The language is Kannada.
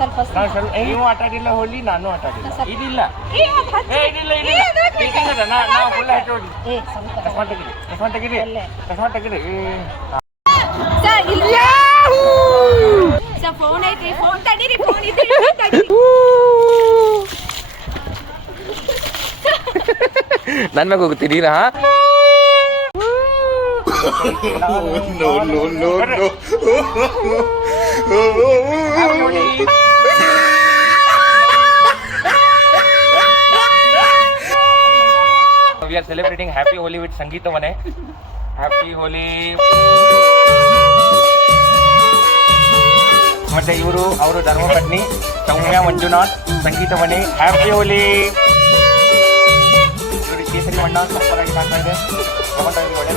ನೀವು ಆಟ ಆಡಿಲ್ಲ ಹೋಲಿ, ನಾನು ಆಟ ಆಡಿಲ್ಲ. ಇದಿಲ್ಲ ನಾವು ಫುಲ್ ಹಚ್ಚೋಡಿ. ಕಸ್ಮ ತೆಗಿರಿ ಫೋನ್ ಐತಿ, ಫೋನ್ ತಡೀರಿ, ಫೋನ್ ಇದೆ. ನನ್ ಮ್ಯಾಗ ಹೋಗ್ತೀರಿ ನಾ We are celebrating Happy Holi with Sangeeta Vane. Happy Holi. ಮತ್ತೆ ಇವರು ಅವರು ಧರ್ಮಪತ್ನಿ ಸೌಮ್ಯ ಮಂಜುನಾಥ್, ಸಂಗೀತ ಮನೆ. ಹ್ಯಾಪಿ ಹೋಲಿ. ಇವರು ಕೇಸರಿ ಬಣ್ಣ ಸೂಪರಾಗಿ ಕಾಣ್ತಾ ಇದೆ. ಒಳ್ಳೆ